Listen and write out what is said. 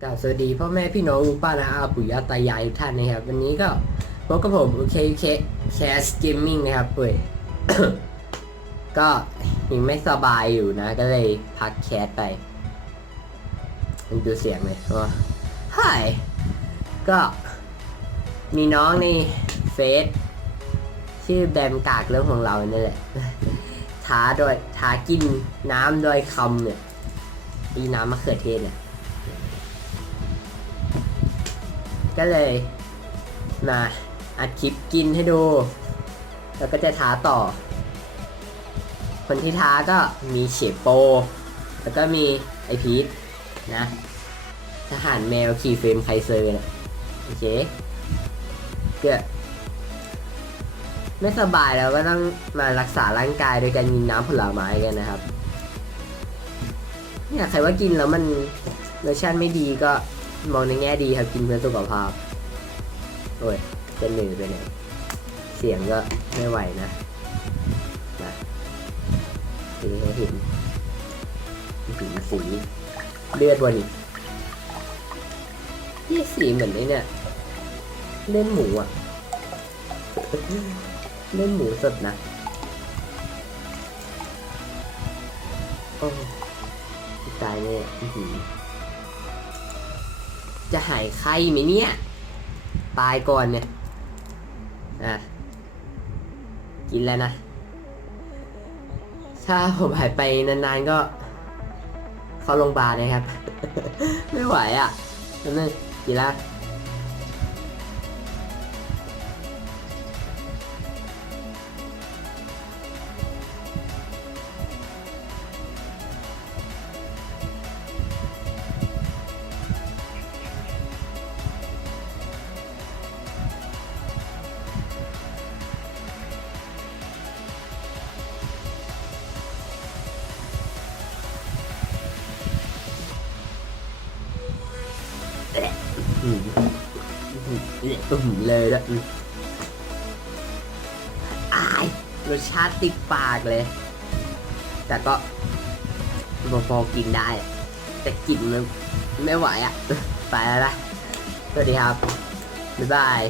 สวัสดีพ่อแม่พี่น้องลุงป้านะอาปุยาตายายทุกท่านนะครับ วันนี้ก็พบกับผมโอเคเคแคสเกมมิ่งนะครับเว้ยก็ยังไม่สบายอยู่นะ ก็เลยพักแคสไปมันดูเสียงเลยว่าฮายก็มีน้องในเฟซชื่อแบมกากเรื่องของเราเนี่ยแหละท้าโดยท้ากินน้ำโดยคำเนี่ยอีน้ำมะเขือเทศเนี่ย ก็เลยมาอัดคลิปกินให้ดู แล้วก็จะท้าต่อ คนที่ท้าก็มีเฉโป แล้วก็มีไอพีทนะทหารแมวขี่เฟรมไคเซอร์นะโอเคก็ไม่สบายแล้วก็ต้องมารักษาร่างกายโดยการกินน้ำผลไม้กันนะครับ เนี่ยใครว่ากินแล้วมันรสชาติไม่ดีก็ มองในแง่ดีครับกินเพื่อสุขภาพ โอ้ยจะหนึ่งไปไหนเสียงก็ไม่ไหวนะนะสีให้เห็นสีสีเลือดวันนี้ยี่สีเหมือนไอ้เนี่ยเล่นหมูอะเล่นหมูสดนะโอ้ตายเนี่ยอื้อหือ จะหายไข้ไหมเนี่ย ตายก่อนเนี่ย อะ กินแล้วนะ ถ้าผมหายไปนานๆก็ เข้าโรงพยาบาลนะครับ ไม่ไหวอะนั่นกินแล้ว อืมอืมอืมเลยละอืมอายรสชาติติดปากเลย แต่ก็พอๆกินได้ แต่กลิ่นมันไม่ไหวอะ ไปแล้วนะสวัสดีครับ บ๊ายบาย